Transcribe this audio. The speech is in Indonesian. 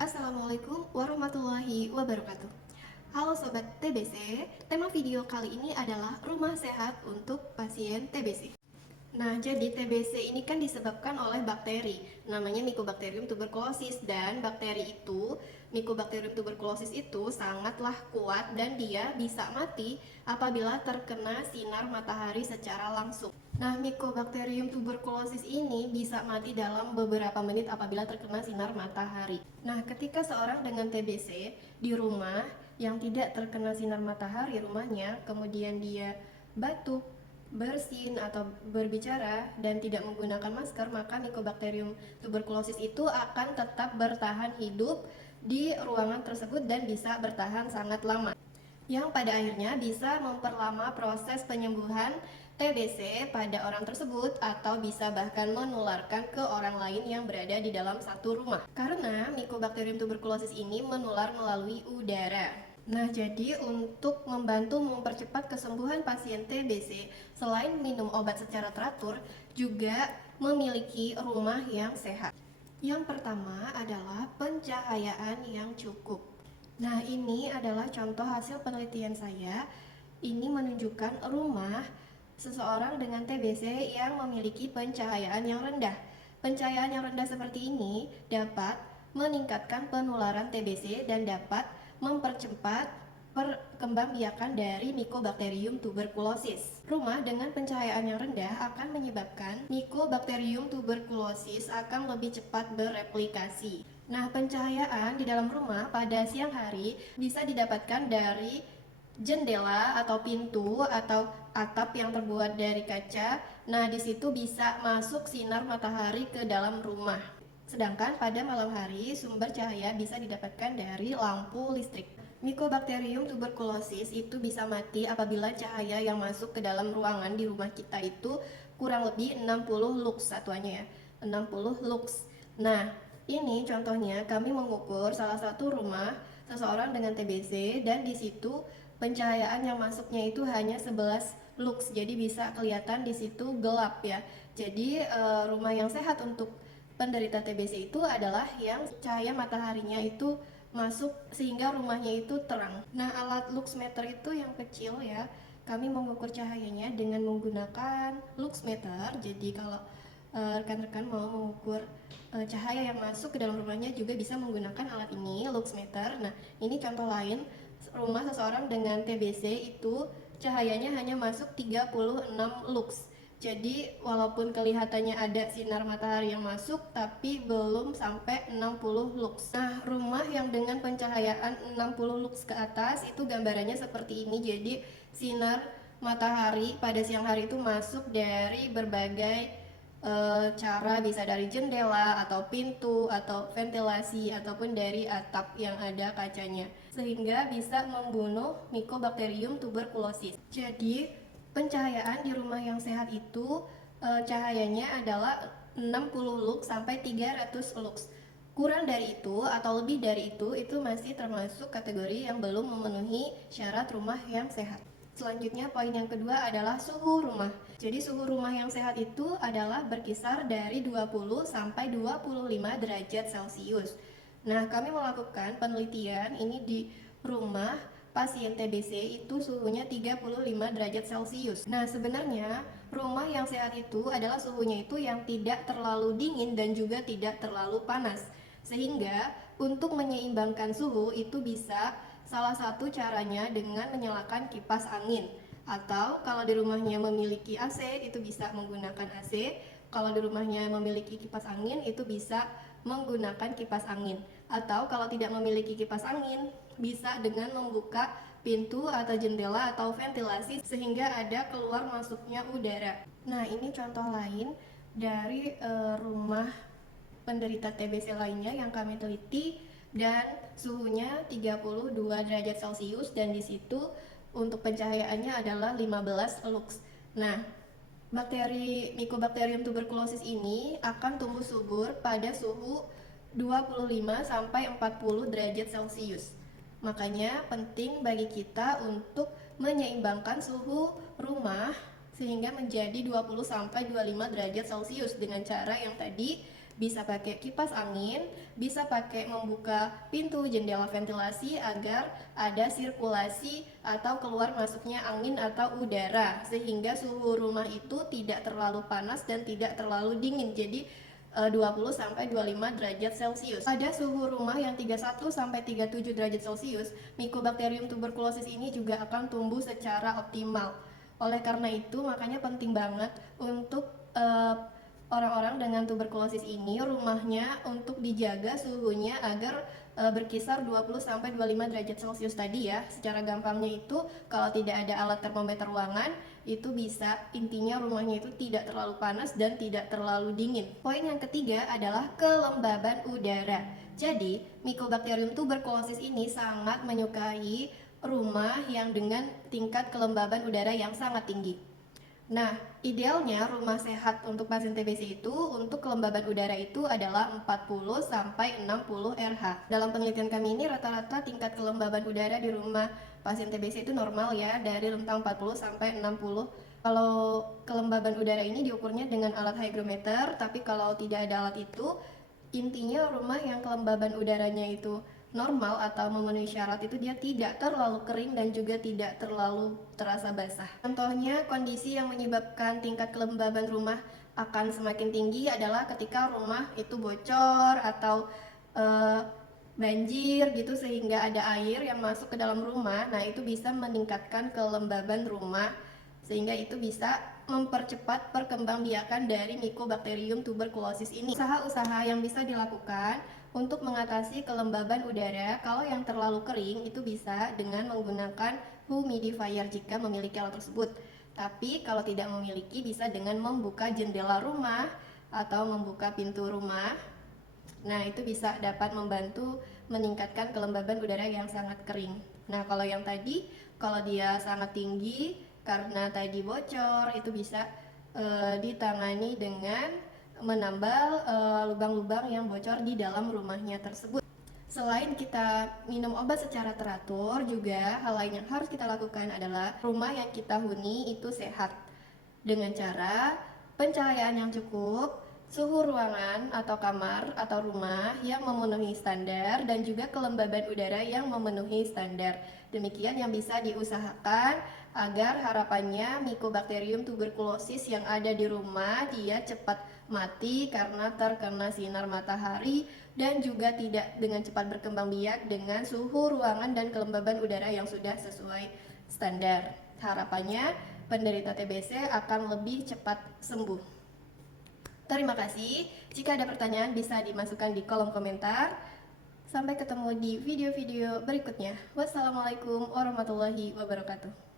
Assalamualaikum warahmatullahi wabarakatuh. Halo Sobat TBC, tema video kali ini adalah rumah sehat untuk pasien TBC. Nah, jadi TBC ini kan disebabkan oleh bakteri, namanya Mycobacterium tuberculosis, dan Mycobacterium tuberculosis itu sangatlah kuat dan dia bisa mati apabila terkena sinar matahari secara langsung. Nah, Mycobacterium tuberculosis ini bisa mati dalam beberapa menit apabila terkena sinar matahari. Nah, ketika seorang dengan TBC di rumah yang tidak terkena sinar matahari rumahnya, kemudian dia batuk, bersin atau berbicara dan tidak menggunakan masker, maka Mycobacterium tuberculosis itu akan tetap bertahan hidup di ruangan tersebut dan bisa bertahan sangat lama, yang pada akhirnya bisa memperlama proses penyembuhan TBC pada orang tersebut atau bisa bahkan menularkan ke orang lain yang berada di dalam satu rumah. Karena Mycobacterium tuberculosis ini menular melalui udara. Nah, jadi untuk membantu mempercepat kesembuhan pasien TBC, selain minum obat secara teratur, juga memiliki rumah yang sehat. Yang pertama adalah pencahayaan yang cukup. Nah, ini adalah contoh hasil penelitian saya. Ini menunjukkan rumah seseorang dengan TBC yang memiliki pencahayaan yang rendah. Pencahayaan yang rendah seperti ini dapat meningkatkan penularan TBC dan dapat mempercepat perkembangbiakan dari Mycobacterium tuberculosis. Rumah dengan pencahayaan yang rendah akan menyebabkan Mycobacterium tuberculosis akan lebih cepat bereplikasi. Nah, pencahayaan di dalam rumah pada siang hari bisa didapatkan dari jendela atau pintu atau atap yang terbuat dari kaca. Nah, di situ bisa masuk sinar matahari ke dalam rumah. Sedangkan pada malam hari, sumber cahaya bisa didapatkan dari lampu listrik. Mycobacterium tuberculosis itu bisa mati apabila cahaya yang masuk ke dalam ruangan di rumah kita itu kurang lebih 60 lux satuannya ya, 60 lux. Nah, ini contohnya kami mengukur salah satu rumah seseorang dengan TBC dan di situ pencahayaan yang masuknya itu hanya 11 lux. Jadi bisa kelihatan di situ gelap ya. Jadi rumah yang sehat untuk penderita TBC itu adalah yang cahaya mataharinya itu masuk sehingga rumahnya itu terang. Nah, alat luxmeter itu yang kecil ya. Kami mengukur cahayanya dengan menggunakan luxmeter. Jadi kalau rekan-rekan mau mengukur cahaya yang masuk ke dalam rumahnya juga bisa menggunakan alat ini, luxmeter. Nah, ini contoh lain rumah seseorang dengan TBC itu cahayanya hanya masuk 36 lux. Jadi walaupun kelihatannya ada sinar matahari yang masuk, tapi belum sampai 60 lux. Nah, rumah yang dengan pencahayaan 60 lux ke atas itu gambarannya seperti ini. Jadi sinar matahari pada siang hari itu masuk dari berbagai cara, bisa dari jendela atau pintu atau ventilasi ataupun dari atap yang ada kacanya, sehingga bisa membunuh Mycobacterium tuberculosis. Jadi pencahayaan di rumah yang sehat itu cahayanya adalah 60 lux sampai 300 lux. Kurang dari itu atau lebih dari itu masih termasuk kategori yang belum memenuhi syarat rumah yang sehat. Selanjutnya poin yang kedua adalah suhu rumah. Jadi suhu rumah yang sehat itu adalah berkisar dari 20 sampai 25 derajat Celcius. Nah, kami melakukan penelitian ini di rumah pasien TBC itu suhunya 35 derajat Celcius. Nah, sebenarnya rumah yang sehat itu adalah suhunya itu yang tidak terlalu dingin dan juga tidak terlalu panas. Sehingga untuk menyeimbangkan suhu itu bisa salah satu caranya dengan menyalakan kipas angin. Atau kalau di rumahnya memiliki AC itu bisa menggunakan AC. Kalau di rumahnya memiliki kipas angin itu bisa menggunakan kipas angin. Atau kalau tidak memiliki kipas angin bisa dengan membuka pintu atau jendela atau ventilasi sehingga ada keluar masuknya udara. Nah, ini contoh lain dari rumah penderita TBC lainnya yang kami teliti dan suhunya 32 derajat Celcius dan di situ untuk pencahayaannya adalah 15 lux. Nah, bakteri Mycobacterium tuberculosis ini akan tumbuh subur pada suhu 25 sampai 40 derajat Celcius. Makanya penting bagi kita untuk menyeimbangkan suhu rumah sehingga menjadi 20 sampai 25 derajat Celcius dengan cara yang tadi Bisa pakai kipas angin, bisa pakai membuka pintu jendela ventilasi agar ada sirkulasi atau keluar masuknya angin atau udara, sehingga suhu rumah itu tidak terlalu panas dan tidak terlalu dingin. Jadi 20 sampai 25 derajat Celcius. Pada suhu rumah yang 31 sampai 37 derajat Celcius, Mycobacterium tuberculosis ini juga akan tumbuh secara optimal. Oleh karena itu, makanya penting banget untuk orang-orang dengan tuberkulosis ini rumahnya untuk dijaga suhunya agar berkisar 20 sampai 25 derajat Celcius tadi ya. Secara gampangnya itu kalau tidak ada alat termometer ruangan itu bisa, intinya rumahnya itu tidak terlalu panas dan tidak terlalu dingin. Poin yang ketiga adalah kelembaban udara. Jadi, Mycobacterium tuberculosis ini sangat menyukai rumah yang dengan tingkat kelembaban udara yang sangat tinggi. Nah, idealnya rumah sehat untuk pasien TBC itu untuk kelembaban udara itu adalah 40 sampai 60 RH. Dalam penelitian kami ini rata-rata tingkat kelembaban udara di rumah pasien TBC itu normal ya, dari rentang 40 sampai 60. Kalau kelembaban udara ini diukurnya dengan alat hygrometer, tapi kalau tidak ada alat itu, intinya rumah yang kelembaban udaranya itu normal atau memenuhi syarat itu dia tidak terlalu kering dan juga tidak terlalu terasa basah. Contohnya kondisi yang menyebabkan tingkat kelembaban rumah akan semakin tinggi adalah ketika rumah itu bocor atau banjir gitu sehingga ada air yang masuk ke dalam rumah. Nah, itu bisa meningkatkan kelembaban rumah sehingga itu bisa mempercepat perkembangbiakan dari Mycobacterium tuberculosis ini. Usaha-usaha yang bisa dilakukan untuk mengatasi kelembaban udara kalau yang terlalu kering itu bisa dengan menggunakan humidifier jika memiliki alat tersebut. Tapi kalau tidak memiliki bisa dengan membuka jendela rumah atau membuka pintu rumah. Nah, itu bisa dapat membantu meningkatkan kelembaban udara yang sangat kering. Nah, kalau yang tadi, kalau dia sangat tinggi karena tadi bocor, itu bisa ditangani dengan menambal lubang-lubang yang bocor di dalam rumahnya tersebut. Selain kita minum obat secara teratur, juga hal lain yang harus kita lakukan adalah rumah yang kita huni itu sehat dengan cara pencahayaan yang cukup, suhu ruangan atau kamar atau rumah yang memenuhi standar, dan juga kelembaban udara yang memenuhi standar. Demikian yang bisa diusahakan agar harapannya Mycobacterium tuberculosis yang ada di rumah dia cepat mati karena terkena sinar matahari dan juga tidak dengan cepat berkembang biak dengan suhu ruangan dan kelembaban udara yang sudah sesuai standar. Harapannya penderita TBC akan lebih cepat sembuh. Terima kasih. Jika ada pertanyaan bisa dimasukkan di kolom komentar. Sampai ketemu di video-video berikutnya. Wassalamualaikum warahmatullahi wabarakatuh.